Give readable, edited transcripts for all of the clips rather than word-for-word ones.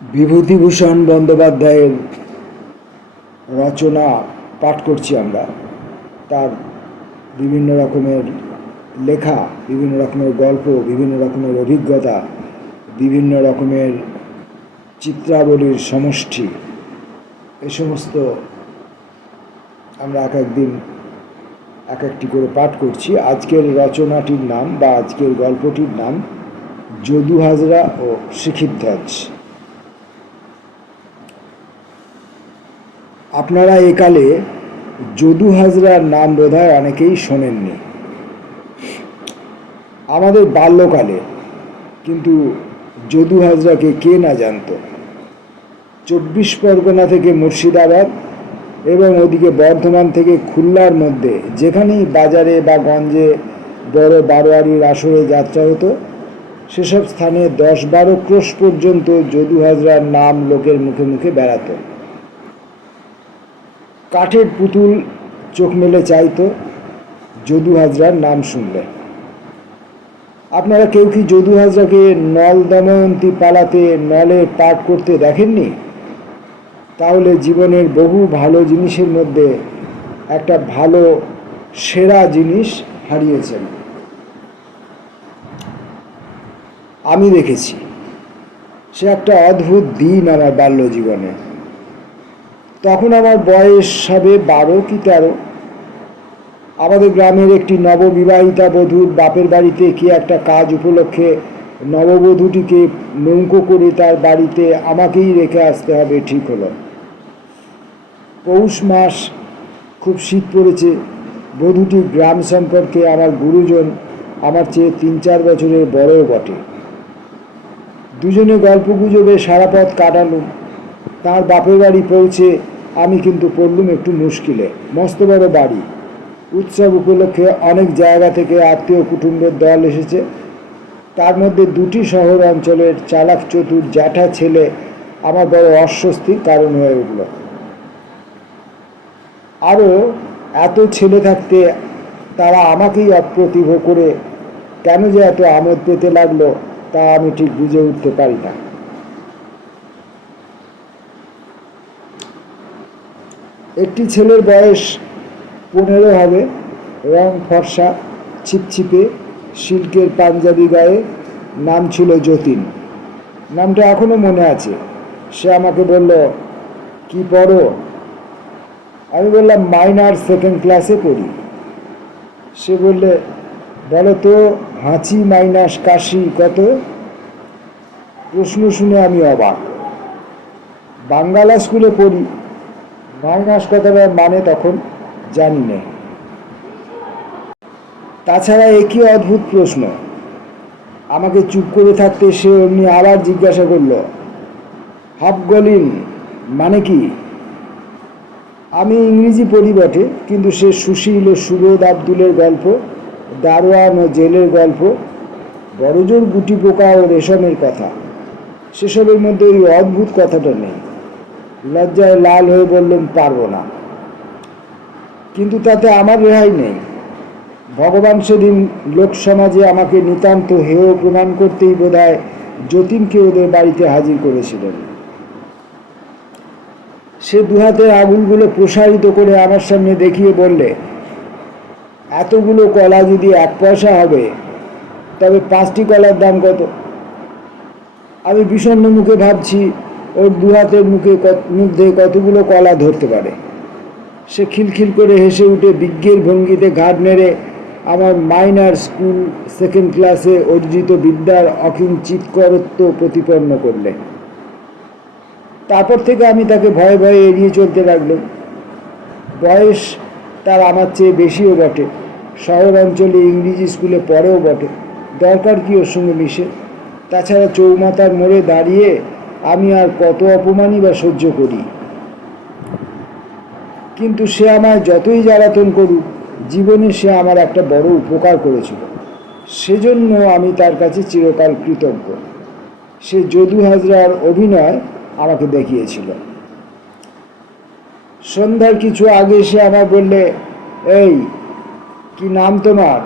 বিভূতিভূষণ বন্দ্যোপাধ্যায়ের রচনা পাঠ করছি আমরা। তার বিভিন্ন রকমের লেখা, বিভিন্ন রকমের গল্প, বিভিন্ন রকমের অভিজ্ঞতা, বিভিন্ন রকমের চিত্রাবলীর সমষ্টি, এ সমস্ত আমরা এক একদিন এক একটি করে পাঠ করছি। আজকের রচনাটির নাম বা আজকের গল্পটির নাম যদু হাজরা ও শিখিধ্বজ। আপনারা একালে যদু হাজরার নাম বোধহয় অনেকেই শোনেননি। আমাদের বাল্যকালে কিন্তু যদু হাজরাকে কে না জানত। 24 পরগনা থেকে মুর্শিদাবাদ এবং ওদিকে বর্ধমান থেকে খুলনার মধ্যে যেখানেই বাজারে বা গঞ্জে বড় বারোয়ারির আসরে যাত্রা হতো, সেসব স্থানে 10-12 ক্রোশ পর্যন্ত যদু হাজরার নাম লোকের মুখে মুখে বেড়াতো। কাঠের পুতুল চোখ মেলে চাইতো যদু হাজরার নাম শুনলে। আপনারা কেউ কি যদু হাজরাকে নল দময়ন্তী পালাতে নলে পাঠ করতে দেখেননি? তাহলে জীবনের বহু ভালো জিনিসের মধ্যে একটা ভালো সেরা জিনিস হারিয়েছেন। আমি দেখেছি। সে একটা অদ্ভুত দিন আমার বাল্য জীবনে। তখন আমার বয়স হবে 12 কি 13। আমাদের গ্রামের একটি নববিবাহিতা বধূর বাপের বাড়িতে কি একটা কাজ উপলক্ষে নববধূটিকে নৌকো করে তার বাড়িতে আমাকেই রেখে আসতে হবে ঠিক হলো। পৌষ মাস, খুব শীত পড়েছে। বধূটি গ্রাম সম্পর্কে আমার গুরুজন, আমার চেয়ে 3-4 বছরের বড়ও বটে। দুজনে গল্পগুজবে সারা পথ কাটালুম। তার বাপের বাড়ি পৌঁছে আমি কিন্তু পড়লুম একটু মুশকিলে। মস্ত বড় বাড়ি, উৎসব উপলক্ষে অনেক জায়গা থেকে আত্মীয় কুটুম্বের দল এসেছে। তার মধ্যে 2টি শহর অঞ্চলের চালাক চতুর জ্যাঠা ছেলে আমার বড় অস্বস্তির কারণ হয়ে উঠল। আরও এত ছেলে থাকতে তারা আমাকেই অপ্রতিভ করে কেন যে এত আমোদ পেতে লাগলো তা আমি ঠিক বুঝে উঠতে পারি না। একটি ছেলের বয়স 15 হবে, রং ফর্সা, ছিপছিপে, সিল্কের পাঞ্জাবি গায়ে, নাম ছিল যতীন। নামটা এখনো মনে আছে। সে আমাকে বলল, কি পড়ো? আমি বললাম, মাইনার 2nd ক্লাসে পড়ি। সে বললে, বলো তো হাঁচি মাইনাস কাশি কত? প্রশ্ন শুনে আমি অবাক। বাঙ্গালা স্কুলে পড়ি, মাইনাস কথাটার মানে তখন জানি না। তাছাড়া একই অদ্ভুত প্রশ্ন। আমাকে চুপ করে থাকতে সে অমনি আবার জিজ্ঞাসা করল, হাফগলিন মানে কি? আমি ইংরেজি পড়ি বটে, কিন্তু সে সুশীল ও সুবোধ আব্দুলের গল্প, দারোয়ান ও জেলের গল্প, বড়জোর গুটি পোকা ও রেশমের কথা, সেসবের মধ্যে ওই অদ্ভুত কথাটা নেই। লজ্জায় লাল হয়ে বললাম, পারবো না। কিন্তু তাতে আমার রেহাই নেই। ভগবান সেদিন লোকসমাজে আমাকে নিতান্ত হেয় প্রমাণ করতেই বোধহয় যতীনকে ওদের বাড়িতে হাজির করেছিলেন। সে দুহাতের আঙুলগুলো প্রসারিত করে আমার সামনে দেখিয়ে বললে, এতগুলো কলা যদি 1 পয়সা হবে, তবে 5টি কলার দাম কত? আমি বিষণ্ণ মুখে ভাবছি ওর দুহাতের মধ্যে কতগুলো কলা ধরতে পারে। সে খিলখিল করে হেসে উঠে বিজ্ঞের ভঙ্গিতে ঘাট নেড়ে আমার মাইনার স্কুল 2nd ক্লাসে অর্জিত বিদ্যার অকিঞ্চিত করত্ব প্রতিপন্ন করলে। তারপর থেকে আমি তাকে ভয়ে ভয়ে এড়িয়ে চলতে লাগলাম। বয়স তার আমার চেয়ে বেশিও বটে, শহর অঞ্চলে ইংরেজি স্কুলে পড়েও বটে। দরকার কি ওর সঙ্গে মিশে? তাছাড়া চৌমাথার মোড়ে দাঁড়িয়ে আমি আর কত অপমানই বা সহ্য করি। কিন্তু সে আমায় যতই জ্বালাতন করুক, জীবনে সে আমার একটা বড় উপকার করেছিল। সেজন্য আমি তার কাছে চিরকাল কৃতজ্ঞ। সে যদু হাজরার অভিনয় আমাকে দেখিয়েছিল। সন্ধ্যার কিছু আগে সে আমায় বললে, এই কি নাম তোমার?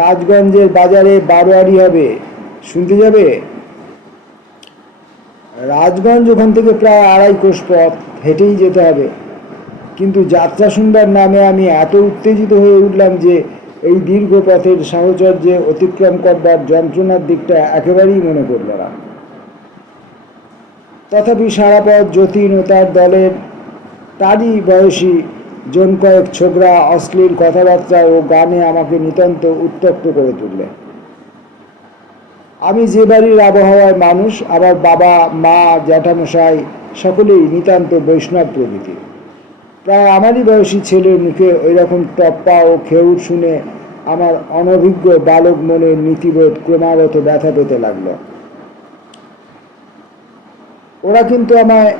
রাজগঞ্জের বাজারে বারোয়ারি হবে, শুনতে যাবে? রাজগঞ্জ ওখান থেকে প্রায় 2.5 কোষ পথ হেঁটেই যেতে হবে, কিন্তু যাত্রা শুনবার নামে আমি এত উত্তেজিত হয়ে উঠলাম যে এই দীর্ঘ পথের সাহচর্যে অতিক্রম করবার যন্ত্রণার দিকটা একেবারেই মনে পড়ল না। তথাপি সারা পথ যতীন ও তার দলের তারই বয়সী জন কয়েক ছোকরা অশ্লীল কথাবার্তা ও গানে আমাকে নিতান্ত উত্তপ্ত করে তুললে। আমি যে বাড়ির আবহাওয়ায় মানুষ, আমার বাবা মা জ্যাঠামশাই সকলেই নিতান্ত বৈষ্ণব প্রভৃতি। প্রায় আমারই বয়সী ছেলের মুখে ওই রকম টপ্পা ও খেউর শুনে আমার অনভিজ্ঞ বালক মনের নীতিবোধ ক্রমাগত ব্যথা পেতে লাগলো। ওরা কিন্তু আমায়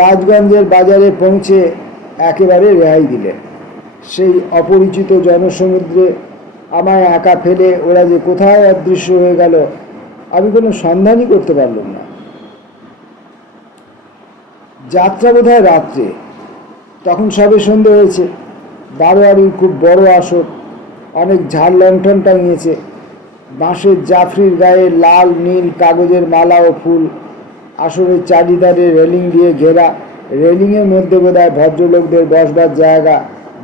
রাজগঞ্জের বাজারে পৌঁছে একেবারে রেহাই দিলে। সেই অপরিচিত জনসমুদ্রে আমায় একা ফেলে ওরা যে কোথায় অদৃশ্য হয়ে গেল আমি কোনো সন্ধানই করতে পারলাম না। যাত্রা বোধহয় রাত্রে, তখন সবে সন্ধে হয়েছে। বারোয়ারির খুব বড় আসর, অনেক ঝাড় লণ্ঠন টাঙিয়েছে, বাঁশের জাফরির গায়ে লাল নীল কাগজের মালা ও ফুল, আসরের চারিধারে রেলিং দিয়ে ঘেরা। রেলিংয়ের মধ্যে বোধহয় ভদ্রলোকদের বসবার জায়গা,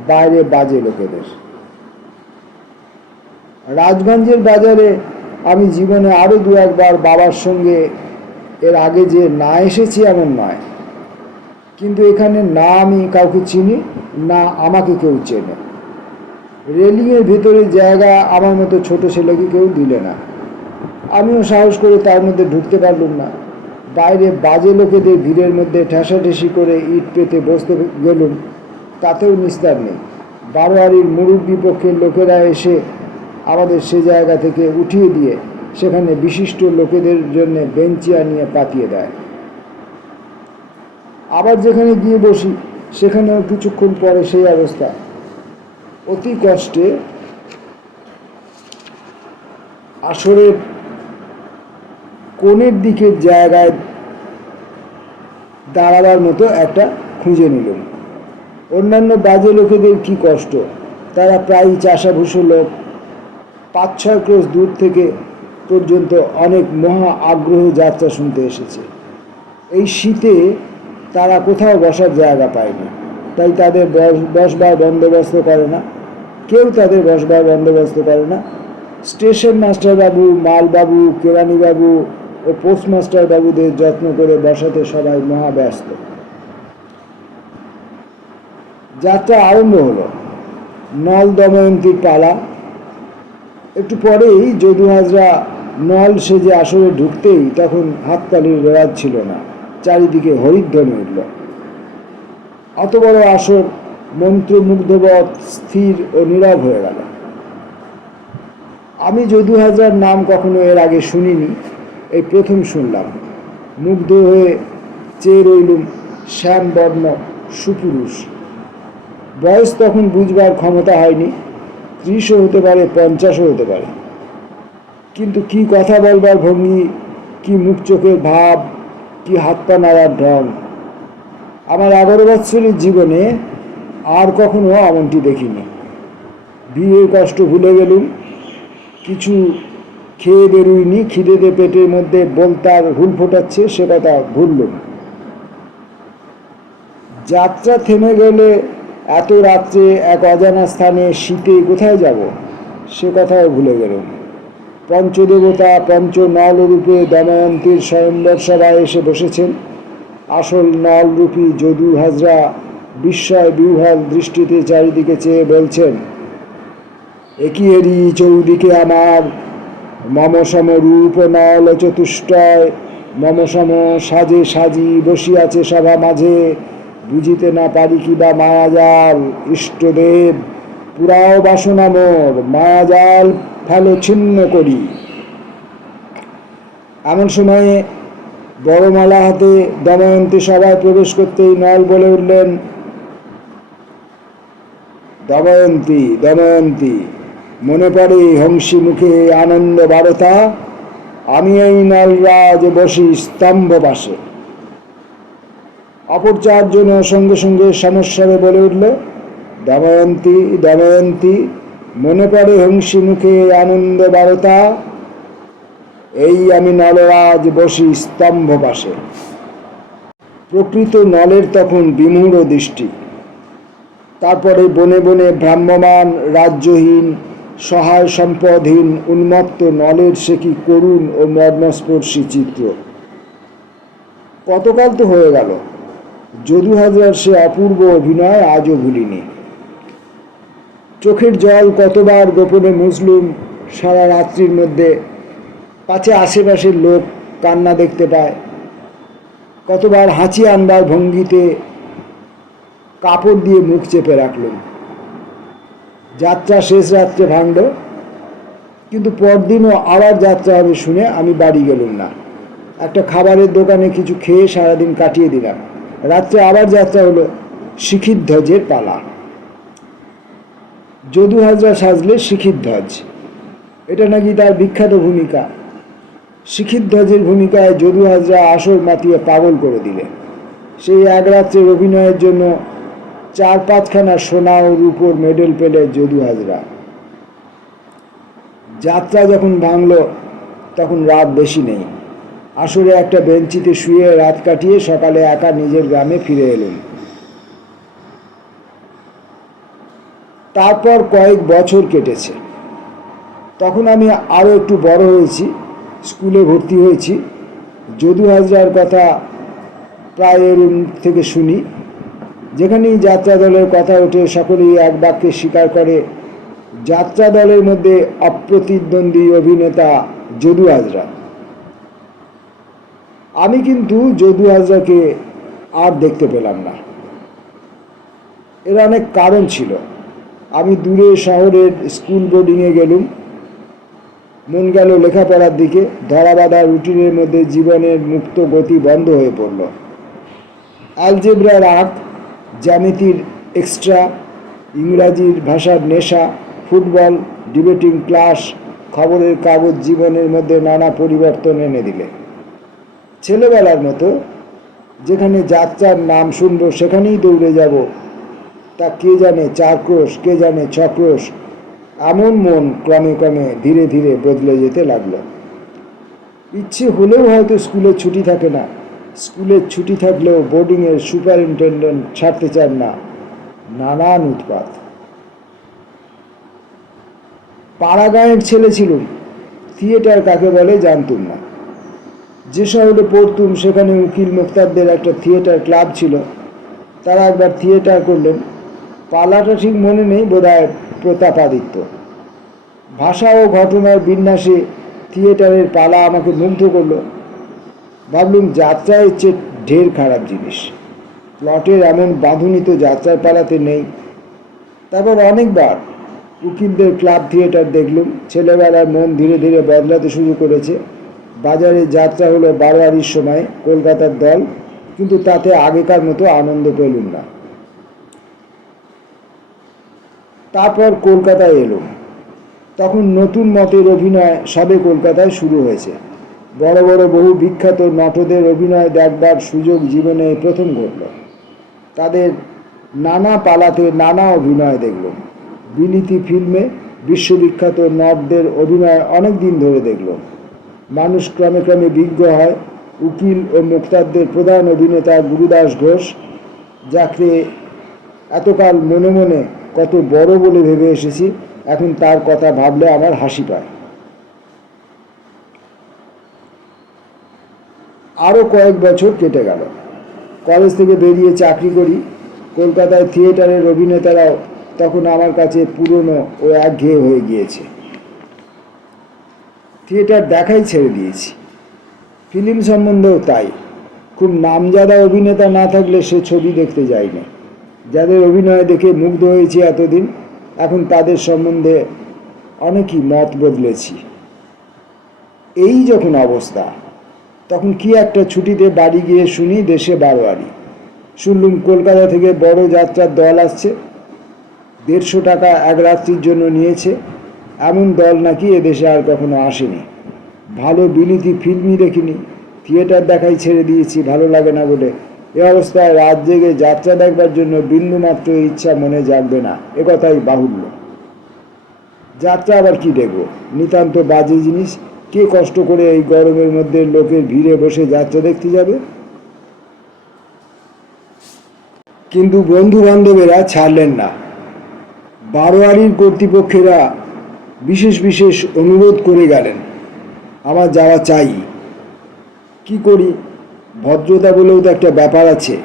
বাইরে বাজে লোকেদের। রাজগঞ্জের বাজারে আমি জীবনে আরও 2-1 বার বাবার সঙ্গে এর আগে যে না এসেছি এমন নয়, কিন্তু এখানে না আমি কাউকে চিনি না আমাকে কেউ চেনে। রেলিংয়ের ভেতরে জায়গা আমার মতো ছোট ছেলেকে কেউ দিলে না, আমিও সাহস করে তার মধ্যে ঢুকতে পারলুম না। বাইরে বাজে লোকেদের ভিড়ের মধ্যে ঠেসাঠেসি করে ইট পেতে বসতে গেলুম, তাতেও নিস্তার নেই। বারোয়ারির মুরব্বী পক্ষের লোকেরা এসে আমাদের সে জায়গা থেকে উঠিয়ে দিয়ে সেখানে বিশিষ্ট লোকেদের জন্য বেঞ্চি আনিয়ে পাতিয়ে দেয়। আবার যেখানে গিয়ে বসি সেখানেও কিছুক্ষণ পরে সেই অবস্থা। অতি কষ্টে আসরের কোণের দিকের জায়গায় দাঁড়াবার মতো একটা খুঁজে নিলাম। অন্যান্য বাজে লোকেদের কি কষ্ট, তারা প্রায়ই চাষাভুষো লোক। 5-6 ক্রোশ দূর থেকে পর্যন্ত অনেক মহা আগ্রহ যাত্রা শুনতে এসেছে। এই শীতে তারা কোথাও বসার জায়গা পায়নি, তাই তাদের বসবার বন্দোবস্ত করে না, কেউ তাদের বসবার বন্দোবস্ত করে না। স্টেশন মাস্টারবাবু, মালবাবু, কেরানিবাবু ও পোস্টমাস্টার বাবুদের যত্ন করে বসাতে সবাই মহা ব্যস্ত। যাত্রা আরম্ভ হলো। নল দময়ন্তীর পালা। একটু পরেই যদু হাজরা নল সেজে আসরে ঢুকতেই তখন হাততালির রেওয়াজ ছিল না, চারিদিকে হরিধ্বনি উঠল। অত বড় আসর মন্ত্রমুগ্ধবৎ স্থির ও নীরব হয়ে গেল। আমি যদু হাজরার নাম কখনো এর আগে শুনিনি, এই প্রথম শুনলাম। মুগ্ধ হয়ে চেয়ে রইলুম শ্যামবর্ণ সুপুরুষ। বয়স তখন বুঝবার ক্ষমতা হয়নি, 30ও হতে পারে, 50ও হতে পারে, কিন্তু কি কথা বলবার ভঙ্গি, কি মুখ চোখের ভাব, কি হাত পা নাড়ার ঢং! আমার 11 বৎসরের জীবনে আর কখনো এমনটি দেখিনি। বিয়ের কষ্ট ভুলে গেলুম, কিছু খেয়ে বেরুইনি, খিদেতে পেটের মধ্যে বলতার হুল ফোটাচ্ছে সে কথা ভুললুম। যাত্রা থেমে গেলে এত রাত্রে এক অজানা স্থানে শীতে কোথায় যাব সে কথাও ভুলে গেলুম। পঞ্চদেবতা পঞ্চনলরূপে দময়ন্তীর স্বয়ম্বর সভায় এসে বসেছেন। আসল নলরূপী যদু হাজরা বিস্ময় বিহ্বল দৃষ্টিতে চারিদিকে চেয়ে বলছেন, একি এরি চৌদিকে আমার, মম সম রূপ নল চতুষ্টয়, মম সম সাজে সাজি বসিয়াছে সভা মাঝে, বুঝিতে না পারি কিবা মায়াজাল, ইষ্টদেব পুরাও বাসনা মোর, মায়াজাল ফেলো ছিন্ন করি। এমন সময়ে বড় মালা হাতে দময়ন্তী সভায় প্রবেশ করতেই নল বলে উঠলেন, দময়ন্তী দময়ন্তী, মনে পড়ে হংসী মুখে আনন্দ বারতা, আমি এই নলরাজ বসি স্তম্ভ পাশে। অপর 4 জন সঙ্গে সঙ্গে সমস্যারে বলে উঠল, দময়ন্তী দময়ন্তী, মনে পড়ে হংসী মুখে আনন্দ বারতা, এই আমি নলরাজ বসি স্তম্ভ পাশে। প্রকৃত নলের তখন বিমূঢ় দৃষ্টি। তারপরে বনে বনে ভ্রাম্যমান রাজ্যহীন সহায় সম্পদহীন উন্মত্ত নলের সে কি করুণ ও মর্মস্পর্শী চিত্র। কতকাল তো হয়ে গেল, যদু হাজরার সে অপূর্ব অভিনয় আজও ভুলিনি। চোখের জল কতবার গোপনে মুছলুম সারা রাত্রির মধ্যে, পাছে আশেপাশের লোক কান্না দেখতে পায়। কতবার হাঁচি আনবার ভঙ্গিতে কাপড় দিয়ে মুখ চেপে রাখলুম। যাত্রা শেষ রাত্রে ভাঙল, কিন্তু পরদিনও আবার যাত্রা হবে শুনে আমি বাড়ি গেলুম না। একটা খাবারের দোকানে কিছু খেয়ে সারাদিন কাটিয়ে দিলাম। রাত্রে আবার যাত্রা হলো। শিখিধ্বজের পালা। যদু হাজরা সাজলে শিখিধ্বজ, এটা নাকি তার বিখ্যাত ভূমিকা। শিখিধ্বজের ভূমিকায় যদু হাজরা আসর মাতিয়ে পাগল করে দিলে। সেই এক রাত্রের অভিনয়ের জন্য 4-5খানা সোনা ও রূপোর মেডেল পেলে যদু হাজরা। যাত্রা যখন ভাঙল তখন রাত বেশি নেই। আসরে একটা বেঞ্চিতে শুয়ে রাত কাটিয়ে সকালে একা নিজের গ্রামে ফিরে এলুম। তারপর কয়েক বছর কেটেছে। তখন আমি আরও একটু বড় হয়েছি, স্কুলে ভর্তি হয়েছি। যদু হাজরার কথা প্রায় এর থেকে শুনি। যেখানেই যাত্রা দলের কথা ওঠে সকলেই এক বাক্যে স্বীকার করে যাত্রা দলের মধ্যে অপ্রতিদ্বন্দ্বী অভিনেতা যদু হাজরা। আমি কিন্তু যদু হাজরাকে আর দেখতে পেলাম না। এর অনেক কারণ ছিল। আমি দূরে শহরের স্কুল বোর্ডিংয়ে গেলুম। মন গেল লেখাপড়ার দিকে। ধরাবাঁধা রুটিনের মধ্যে জীবনের মুক্ত গতি বন্ধ হয়ে পড়ল। অ্যালজেব্রার আঁক, জ্যামিতির এক্সট্রা, ইংরাজির ভাষার নেশা, ফুটবল, ডিবেটিং ক্লাস, খবরের কাগজ জীবনের মধ্যে নানা পরিবর্তন এনে দিলে। ছেলেবেলার মতো যেখানে যাত্রার নাম শুনব সেখানেই দৌড়ে যাব, তা কে জানে 4 ক্রোশ, কে জানে 6 ক্রোশ। এমন মন ক্রমে ক্রমে ধীরে ধীরে বদলে যেতে লাগলো। ইচ্ছে হলেও হয়তো স্কুলের ছুটি থাকে না। স্কুলের ছুটি থাকলেও বোর্ডিংয়ের সুপারিনটেন্ডেন্ট ছাড়তে চান না। নানান উৎপাত। পাড়া গাঁয়ের ছেলে ছিলুম, থিয়েটার কাকে বলে জানতুম না। যে শহরে পড়তুম সেখানে উকিল মুক্তারদের একটা থিয়েটার ক্লাব ছিল। তারা একবার থিয়েটার করলেন। পালাটা ঠিক মনে নেই, বোধহয় প্রতাপাদিত্য। ভাষা ও ঘটনার বিন্যাসে থিয়েটারের পালা আমাকে মুগ্ধ করলো। ভাবলুম যাত্রায় চেয়ে ঢের খারাপ জিনিস। প্লটের এমন বাঁধুনি তো যাত্রার পালাতে নেই। তারপর অনেকবার উকিলদের ক্লাব থিয়েটার দেখলুম। ছেলেবেলার মন ধীরে ধীরে বদলাতে শুরু করেছে। বাজারে যাত্রা হলো বারোয়ারির সময়, কলকাতার দল, কিন্তু তাতে আগেকার মতো আনন্দ পেলুম না। তারপর কলকাতায় এলুম। তখন নতুন মতের অভিনয় সবে কলকাতায় শুরু হয়েছে। বড় বড় বহু বিখ্যাত নটদের অভিনয় দেখবার সুযোগ জীবনে প্রথম ঘটল। তাদের নানা পালাতে নানা অভিনয় দেখলুম। বিলিতি ফিল্মে বিশ্ববিখ্যাত নটদের অভিনয় অনেক দিন ধরে দেখলুম। মানুষ ক্রমে ক্রমে বিজ্ঞ হয়। উকিল ও মুক্তারদের প্রধান অভিনেতা গুরুদাস ঘোষ, যাকে এতকাল মনে মনে কত বড় বলে ভেবে এসেছি, এখন তার কথা ভাবলে আমার হাসি পায়। আরও কয়েক বছর কেটে গেল। কলেজ থেকে বেরিয়ে চাকরি করি। কলকাতায় থিয়েটারের অভিনেতারাও তখন আমার কাছে পুরনো ও একঘেয়ে হয়ে গিয়েছে। থিয়েটার দেখাই ছেড়ে দিয়েছি। ফিল্ম সম্বন্ধেও তাই। খুব নামজাদা অভিনেতা না থাকলে সে ছবি দেখতে যাই না। যাদের অভিনয় দেখে মুগ্ধ হয়েছি এতদিন, এখন তাদের সম্বন্ধে অনেকই মত বদলেছি। এই যখন অবস্থা, তখন কি একটা ছুটিতে বাড়ি গিয়ে শুনি দেশে বারোয়ারি। শুনলুম কলকাতা থেকে বড় যাত্রার দল আসছে। 150 টাকা এক রাত্রির জন্য নিয়েছে। এমন দল নাকি এদেশে আর কখনো আসেনি। ভালো বিলিতি ফিল্মই দেখিনি। থিয়েটার দেখাই ছেড়ে দিয়েছি, ভালো লাগে না বলে। এ অবস্থায় রাত জেগে যাত্রা দেখবার জন্য বিন্দুমাত্র ইচ্ছা মনে জাগবে না, একথাই বাহুল্য। যাত্রা আবার কি দেখব? নিতান্ত বাজে জিনিস। কে কষ্ট করে এই গরমের মধ্যে লোকের ভিড়ে বসে যাত্রা দেখতে যাবে? কিন্তু বন্ধু বান্ধবেরা ছাড়লেন না। বারোয়ারির কর্তৃপক্ষেরা বিশেষ বিশেষ অনুরোধ করে গেলেন, আমার যাওয়া চাই। কি করি, ভদ্রতা বলেও তো একটা ব্যাপার আছে।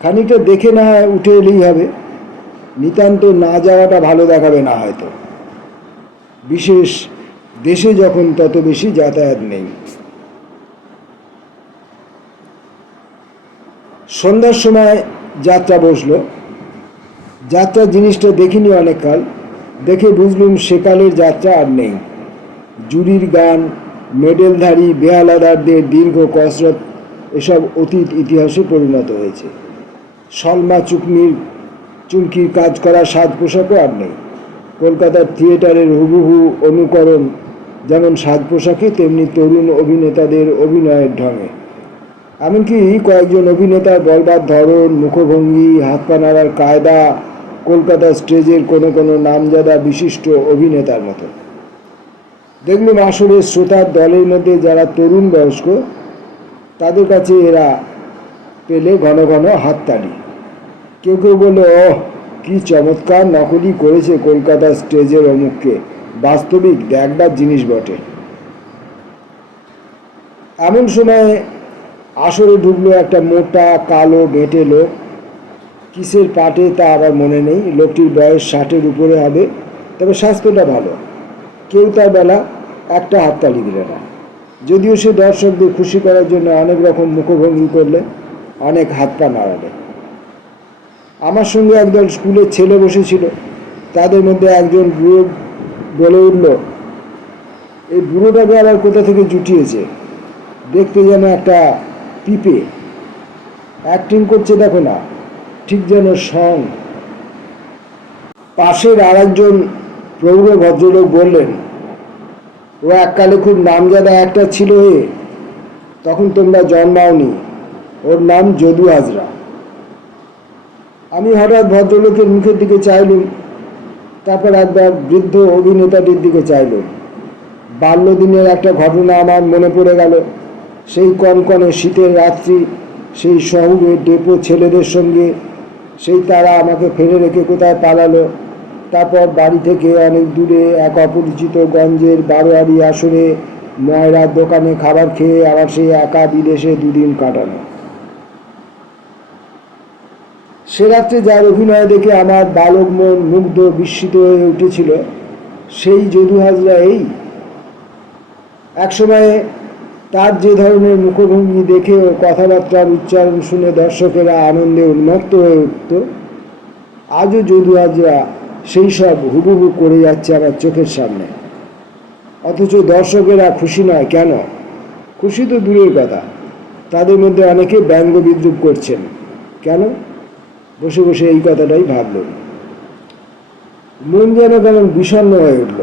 খানিকটা দেখে না উঠে এলেই হবে। নিতান্ত না যাওয়াটা ভালো দেখাবে না হয়তো, বিশেষ দেশে যখন তত বেশি যাতায়াত নেই। সন্ধ্যার সময় যাত্রা বসলো। যাত্রার জিনিসটা দেখিনি অনেক কাল, দেখে বুঝলুম সেকালের যাত্রা আর নেই। জুরির গান, মেডেলধারী বেহালাদারদের দীর্ঘ কসরত এসব অতীত ইতিহাসে পরিণত হয়েছে। সলমা চুমকির কাজ করা সাজ পোশাকও আর নেই। কলকাতার থিয়েটারের হুবহু অনুকরণ যেমন সাজ পোশাকে, তেমনি তরুণ অভিনেতাদের অভিনয়ের ঢঙে। এমনকি কয়েকজন অভিনেতার বলবার ধরন, মুখভঙ্গি, হাত পা নাড়ার কায়দা কলকাতা স্টেজের কোনো কোনো নামজাদা বিশিষ্ট অভিনেতার মতো। দেখলুম আসলে শ্রোতার দলের মধ্যে যারা তরুণ বয়স্ক, তাদের কাছে এরা পেলে ঘন ঘন হাততালি। কেউ কেউ বলল, ওহ কি চমৎকার নকলই করেছে কলকাতা স্টেজের অমুককে, বাস্তবিক দেখবার জিনিস বটে। এমন সময় আসরে ঢুকলো একটা মোটা কালো বেঁটে লোক। কিসের পাটে তা আবার মনে নেই। লোকটির বয়স 60-এর উপরে হবে, তবে স্বাস্থ্যটা ভালো। কেউ তার বেলা একটা হাততালি দিল না, যদিও সে দর্শকদের খুশি করার জন্য অনেক রকম মুখভঙ্গি করলে, অনেক হাত পা নাড়ালে। আমার সঙ্গে একদল স্কুলের ছেলে বসেছিল। তাদের মধ্যে একজন বুড়ো বলে উঠল, এই বুড়োটাকে আবার কোথা থেকে জুটিয়েছে, দেখতে যেন একটা পিপে, অ্যাক্টিং করছে দেখো না, ঠিক যেন সং। পাশের আর একজন প্রৌঢ় ভদ্রলোক বললেন, ও এককালে খুব নামজাদা একটা ছিল, তখন তোমরা জন্মাওনি, ওর নাম যদু হাজরা। আমি হঠাৎ ভদ্রলোকের মুখের দিকে চাইলুম, তারপর একবার বৃদ্ধ অভিনেতাটির দিকে চাইলুম। বাল্যদিনের একটা ঘটনা আমার মনে পড়ে গেল। সেই কনকনে শীতের রাত্রি, সেই শহুরে ডেপো ছেলেদের সঙ্গে, সেই তারা আমাকে ফেলে রেখে কোথায় পালালো। তারপর বাড়ি থেকে অনেক দূরে এক অপরিচিত গঞ্জের বারোয়ারি আসরে ময়রার দোকানে খাবার খেয়ে আবার সেই একা বিদেশে দুদিন কাটানো। সে রাত্রে যার অভিনয় দেখে আমার বালক মন মুগ্ধ বিস্মিত হয়ে উঠেছিল, সেই যদু হাজরা এই। একসময়ে তার যে ধরনের মুখভঙ্গি দেখে ও কথাবার্তার উচ্চারণ শুনে দর্শকেরা আনন্দে উন্মত্ত হয়ে উঠত, আজও যদু হাজরা সেই সব হুবহু করে যাচ্ছে আমার চোখের সামনে। অথচ দর্শকেরা খুশি নয় কেন? খুশি তো দূরের কথা, তাদের মধ্যে অনেকে ব্যঙ্গ বিদ্রুপ করছেন। কেন? বসে বসে এই কথাটাই ভাবলেন। মন যেন কেমন বিষণ্ণ হয়ে উঠল।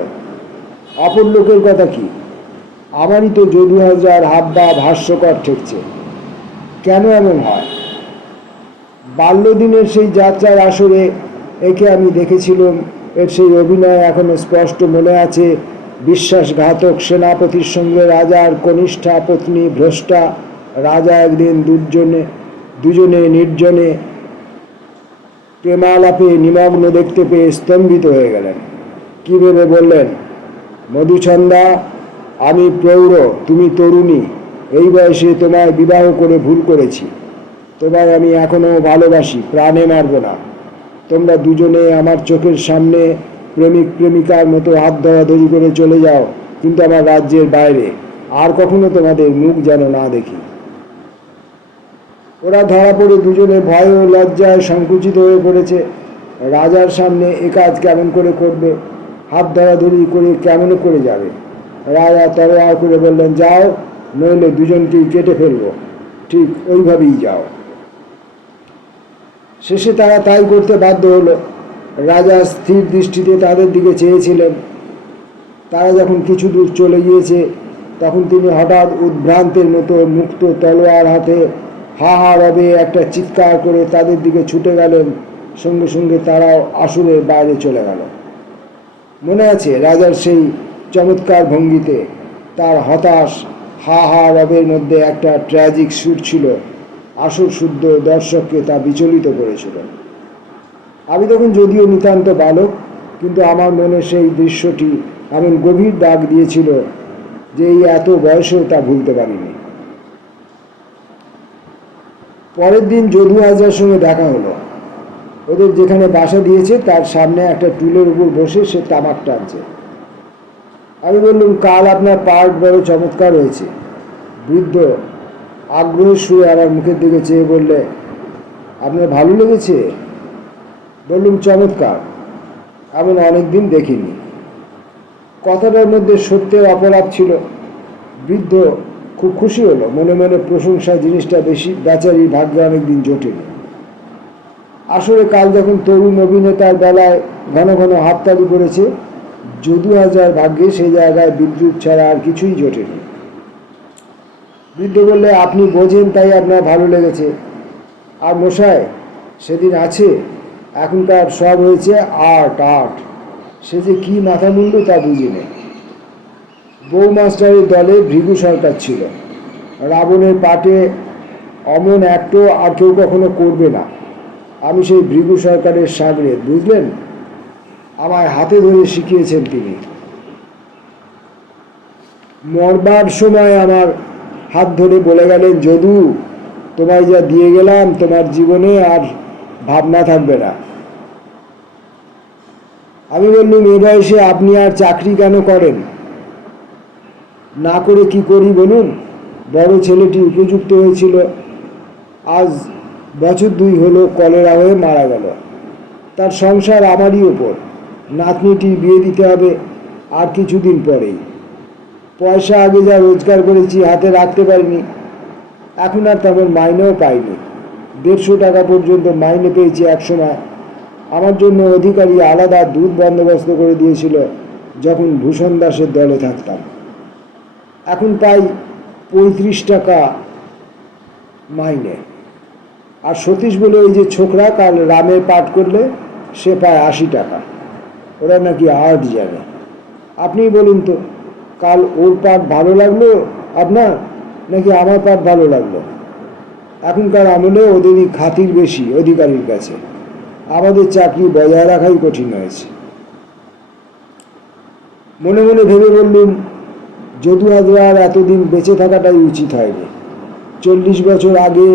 অপর লোকের কথা কি, আমারই তো যদু হাজরার হাবভাব হাস্যকর ঠেকছে। কেন এমন হয়? বাল্যদিনের সেই যাত্রার আসরে একে আমি দেখেছিলাম। এর সেই অভিনয় এখনো স্পষ্ট মনে আছে। বিশ্বাসঘাতক সেনাপতির সঙ্গে রাজার কনিষ্ঠা পত্নী ভ্রষ্টা। রাজা একদিন দুজনে নির্জনে প্রেমালাপে নিমগ্ন দেখতে পেয়ে স্তম্ভিত হয়ে গেলেন। কি ভেবে বললেন, মধুচন্দা, আমি প্রৌঢ়, তুমি তরুণী, এই বয়সে তোমায় বিবাহ করে ভুল করেছি। তোমায় আমি এখনো ভালোবাসি, প্রাণে মারব না। তোমরা দুজনে আমার চোখের সামনে প্রেমিক প্রেমিকার মতো হাত ধরাধরি করে চলে যাও, কিন্তু আমার রাজ্যের বাইরে। আর কখনো তোমাদের মুখ যেন না দেখি। ওরা ধরা পড়ে দুজনে ভয় ও লজ্জায় সংকুচিত হয়ে পড়েছে। রাজার সামনে এ কাজ কেমন করে করবে? হাত ধরাধরি করে কেমন করে যাবে? রাজা তরোয়ার করে বললেন, যাও, নইলে দুজনকেই কেটে ফেলবো। ঠিক ওইভাবেই যাও। শেষে তারা তাই করতে বাধ্য হলো। রাজা স্থির দৃষ্টিতে তাদের দিকে চেয়েছিলেন। তারা যখন কিছু দূর চলে গিয়েছে, তখন তিনি হঠাৎ উদ্ভ্রান্তের মতো মুক্ত তলোয়ার হাতে হা হা রবে একটা চিৎকার করে তাদের দিকে ছুটে গেলেন। সঙ্গে সঙ্গে তারাও আসরের বাইরে চলে গেল। মনে আছে রাজার সেই চমৎকার ভঙ্গিতে তার হতাশ হা হা রবের মধ্যে একটা ট্র্যাজিক সুর ছিল। আসল শুদ্ধ দর্শককে তা বিচলিত করেছিল। আমি তখন যদিও নিতান্ত বালক, কিন্তু আমার মনে সেই দৃশ্যটি এমন গভীর দাগ দিয়েছিল যে এই এত বয়সেও তা ভুলতে পারিনি। পরের দিন যদু হাজরার সঙ্গে দেখা হলো। ওদের যেখানে বাসা দিয়েছে তার সামনে একটা টুলের উপর বসে সে তামাক টানছে। আমি বললাম, কাল আপনার পার্ট বড় চমৎকার হয়েছে। বৃদ্ধ আগ্রহের সুরে আমার মুখের দিকে চেয়ে বললে, আপনার ভালো লেগেছে? বললুম, চমৎকার, এমন অনেকদিন দেখিনি। কথাটার মধ্যে সত্যের অপরাধ ছিল। বৃদ্ধ খুব খুশি হলো, মনে মনে প্রশংসা জিনিসটা বেশি বেচারির ভাগ্যে অনেকদিন জোটেনি। আসলে কাল যখন তরুণ অভিনেতার বেলায় ঘন ঘন হাততালি করেছে, যদু হাজার ভাগ্যে সেই জায়গায় বিদ্যুৎ ছাড়া আর কিছুই জোটেনি। বৃদ্ধ বললে, আপনি বোঝেন তাই আপনার ভালো লেগেছে। আর মশাই, সেদিন আছে, এখনকার সব হয়েছে আর্ট আর্ট। সে যে কী মাথা মুন্ডু তা বুঝিনি। বউ মাস্টারের দলে ভৃগু সরকার ছিল। রাবণের পাটে অমন একটো আর কেউ কখনো করবে না। আমি সেই ভৃগু সরকারের সাগরেদ, বুঝলেন? আমায় হাতে ধরে শিখিয়েছেন তিনি। মরবার সময় আমার হাত ধরে বলে গেলেন, যদু, তোমায় যা দিয়ে গেলাম তোমার জীবনে আর ভাবনা থাকবে না। আমি বললুম, এ বয়সে আপনি আর চাকরি কেন করেন? না করে কি করি বলুন? বড় ছেলেটি উপযুক্ত হয়েছিল, আজ বছর 2 হলো কলেরা হয়ে মারা গেল। তার সংসার আমারই ওপর। নাতনিটির বিয়ে দিতে হবে আর কিছুদিন পরেই। পয়সা আগে যা রোজগার করেছি হাতে রাখতে পারিনি, এখন আর তেমন মাইনেও পাইনি। 150 টাকা পর্যন্ত মাইনে পেয়েছি একসময়। আমার জন্য অধিকারী আলাদা দুধ বন্দোবস্ত করে দিয়েছিল যখন ভূষণ দাসের দলে থাকতাম। এখন পাই 35 টাকা মাইনে। আর সতীশ বলে ওই যে ছোকরা কাল রামের পাঠ করলে, সে পায় 80 টাকা। ওরা নাকি আর্ট জানে। আপনিই বলুন তো, কাল ওর পাঠ ভালো লাগলো আপনার, নাকি আমার পাঠ ভালো লাগলো? এখনকার আমলে ওদেরই খাতির বেশি অধিকারীর কাছে। আমাদের চাকরি বজায় রাখাই কঠিন হয়েছে। মনে মনে ভেবে বললুম, যদু হাজরার এতদিন বেঁচে থাকাটাই উচিত হয়নি। 40 বছর আগে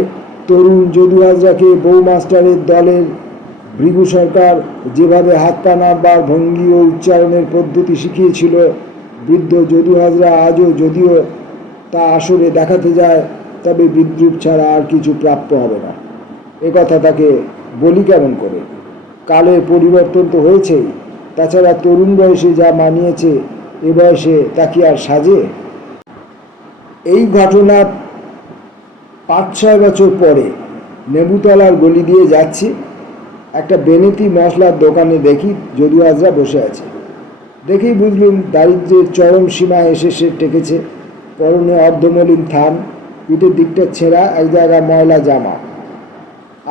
তরুণ যদু হাজরাকে বউ মাস্টারের দলের ভৃগু সরকার যেভাবে হাত পা নাড়বার ভঙ্গি ও উচ্চারণের পদ্ধতি শিখিয়েছিল, বৃদ্ধ যদু হাজরা আজও যদিও তা আসলে দেখাতে যায়, তবে বিদ্রুপ ছাড়া আর কিছু প্রাপ্য হবে না। এ কথা তাকে বলি কেমন করে? কালের পরিবর্তন তো হয়েছেই। তাছাড়া তরুণ বয়সে যা মানিয়েছে, এ বয়সে তা কি আর সাজে? এই ঘটনা 5-6 বছর পরে নেবুতলার গলি দিয়ে যাচ্ছি। একটা বেনেতি মশলার দোকানে দেখি যদু হাজরা বসে আছে। দেখেই বুঝলুম দারিদ্র্যের চরম সীমায় এসে সে টেকেছে। পরনে অর্ধমলিন থান, পিঠের দিকটা ছেঁড়া, এক জায়গায় ময়লা জামা।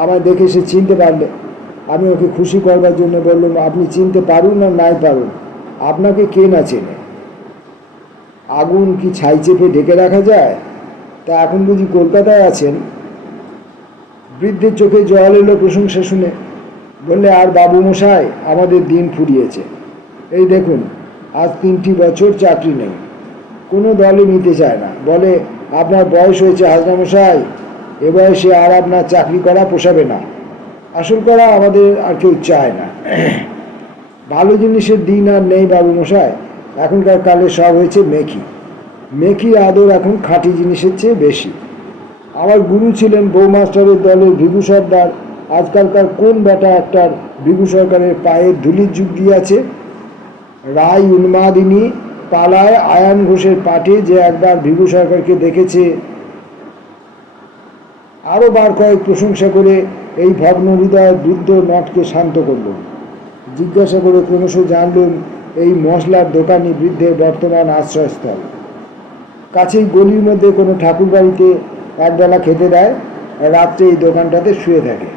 আমায় দেখে সে চিনতে পারলে। আমি ওকে খুশি করবার জন্য বললাম, আপনি চিনতে পারুন আর নাই পারুন, আপনাকে কে না চেনে? আগুন কি ছাই চেপে ঢেকে রাখা যায়? তা এখন বুঝি কলকাতায় আছেন? বৃদ্ধের চোখে জল এলো প্রশংসা শুনে। বললে, আর বাবু মশাই, আমাদের দিন ফুরিয়েছে। এই দেখুন, আজ 3টি বছর চাকরি নেই, কোনো দলে নিতে চায় না। বলে, আপনার বয়স হয়েছে হাজরামশাই, এ বয়সে আর আপনার চাকরি করা পোষাবে না। আসল করা আমাদের আর কেউ চায় না। ভালো জিনিসের দিন আর নেই বাবু মশাই। এখনকার কালে সব হয়েছে মেকি। মেকির আদর এখন খাঁটি জিনিসের চেয়ে বেশি। আমার গুরু ছিলেন বউ মাস্টারের দলের ভৃগু সর্দার। আজকালকার কোন বেটা একটার ভৃগু সরকারের পায়ে ধুলির যুগ দিয়েছে? রায় উন্মাদিনী পালায় আয়ান ঘোষের পাঠে যে একবার ভৃগু সরকারকে দেখেছে। আরও বার কয়েক প্রশংসা করে এই ভগ্ন হৃদয় বৃদ্ধ নটকে শান্ত করলুম। জিজ্ঞাসা করে ক্রমশ জানলুম এই মশলার দোকানি বৃদ্ধের বর্তমান আশ্রয়স্থল। কাছেই গলির মধ্যে কোনো ঠাকুর বাড়িতে একবেলা খেতে দেয়, রাত্রে এই দোকানটাতে শুয়ে থাকে।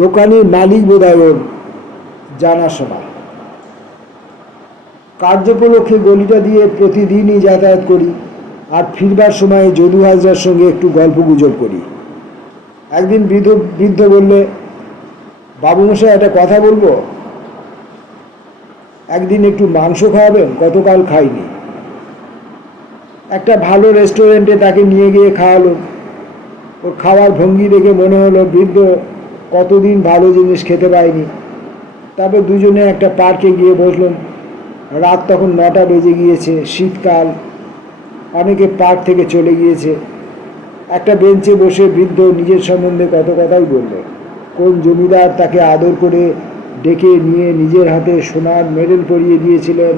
দোকানের মালিক বোধহয় ওর জানাশোনা। কার্যোপলক্ষে গলিটা দিয়ে প্রতিদিনই যাতায়াত করি। আর ফিরবার সময় যদু হাজরার সঙ্গে একটু গল্প গুজব করি। একদিন বৃদ্ধ বললে, বাবুমশাই একটা কথা বলবো, একদিন একটু মাংস খাওয়াবেন, কতকাল খাইনি। একটা ভালো রেস্টুরেন্টে তাকে নিয়ে গিয়ে খাওয়ালো। ওর খাওয়ার ভঙ্গি দেখে মনে হলো বৃদ্ধ কতদিন ভালো জিনিস খেতে পায়নি। তারপর দুজনে একটা পার্কে গিয়ে বসলাম। রাত তখন 9টা বেজে গিয়েছে, শীতকাল, অনেকে পার্ক থেকে চলে গিয়েছে। একটা বেঞ্চে বসে বৃদ্ধ নিজের সম্বন্ধে কত কথাই বলল। কোন জমিদার তাকে আদর করে ডেকে নিয়ে নিজের হাতে সোনার মেডেল পরিয়ে দিয়েছিলেন,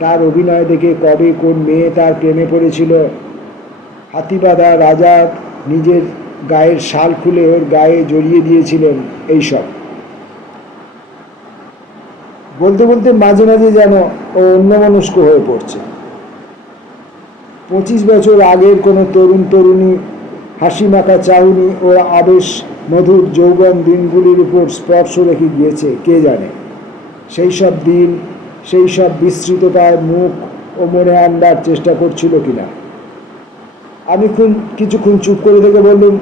তার অভিনয় দেখে কবে কোন মেয়ে তার প্রেমে পড়েছিল, হাতিবাঁধা রাজা নিজের গায়ের শাল খুলে ওর গায়ে জড়িয়ে দিয়েছিলেন, এইসব বলতে বলতে মাঝে মাঝে যেন ও অন্যমনস্ক হয়ে পড়ছে। 25 বছর আগের কোনো তরুণ তরুণী হাসি মাখা চাউনি ওর আবেশ মধুর যৌবন দিনগুলির উপর স্পর্শ রেখে গিয়েছে, কে জানে। সেই সব দিন, সেই সব বিস্মৃত পায় মুখ ও মনে আনবার চেষ্টা করছিল কিনা। আমি কিছুক্ষণ চুপ করে থেকে বললুম,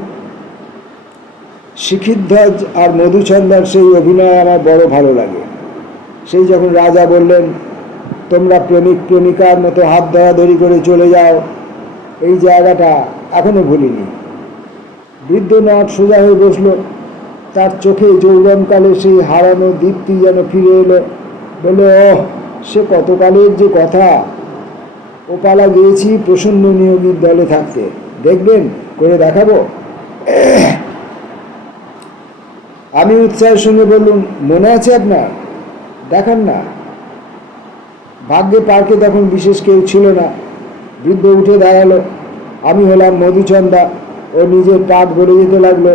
শিখিধ্বজ আর মধুচন্দার সেই অভিনয় আমার বড় ভালো লাগে। সেই যখন রাজা বললেন, তোমরা প্রেমিক প্রেমিকার মতো হাত ধরাধরি করে চলে যাও, এই জায়গাটা এখনো ভুলিনি। বৃদ্ধ নট সোজা হয়ে বসল। তার চোখে যৌবনকালে সেই হারানো দীপ্তি যেন ফিরে এলো। বলল, ওহ, সে কতকালের যে কথা। ওপালা গিয়েছি প্রসন্ন নিয়োগীর দলে থাকতে, দেখবেন, করে দেখাবো। আমি উৎসাহের সঙ্গে বললুম, মনে আছে আপনার? দেখান না। ভাগ্যে পার্কে তখন বিশেষ কেউ ছিল না। বৃদ্ধ উঠে দাঁড়ালো। আমি হলাম মধুচন্দা। ও নিজের পাঠ বলে যেতে লাগলো।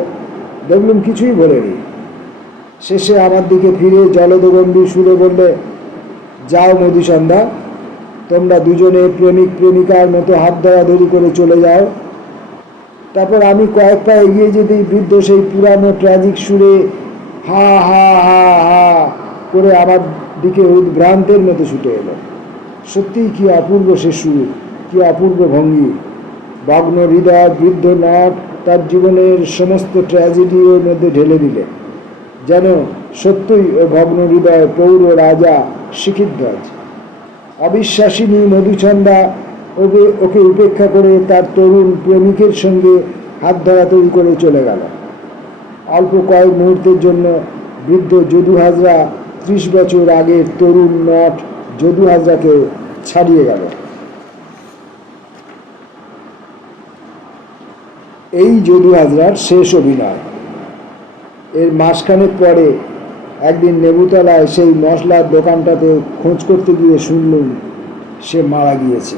দেখলুম কিছুই বলেনি। শেষে আমার দিকে ফিরে জলদগম্ভীর সুরে বললে, যাও মধুচন্দা, তোমরা দুজনে প্রেমিক প্রেমিকার মতো হাত ধরাধরি করে চলে যাও। তারপর আমি কয়েক পা এগিয়ে যেতেই বৃদ্ধ সেই পুরানো ট্র্যাজিক সুরে হা হা হা হা করে আমার দিকে উদ্ভ্রান্তের মতো ছুটে এলো। সত্যিই কি অপূর্ব সে সুর, কি অপূর্ব ভঙ্গি। ভগ্ন হৃদয় বৃদ্ধ নট তার জীবনের সমস্ত ট্র্যাজেডি ওর মধ্যে ঢেলে দিলে। যেন সত্যই ও ভগ্ন হৃদয় পৌর রাজা শিখিধ্বজ। অবিশ্বাসিনী মধুচন্দা ওকে উপেক্ষা করে তার তরুণ প্রেমিকের সঙ্গে হাত ধরাধরি করে চলে গেল। অল্প কয়েক মুহূর্তের জন্য বৃদ্ধ যদু হাজরা 30 বছর আগের তরুণ নট যদু হাজরাকে ছাড়িয়ে গেল। এই যদু হাজরার শেষ অভিনয়। এর মাসখানেক পরে একদিন নেবুতলায় সেই মশলার দোকানটাতে খোঁজ করতে গিয়ে শুনলুম সে মারা গিয়েছে।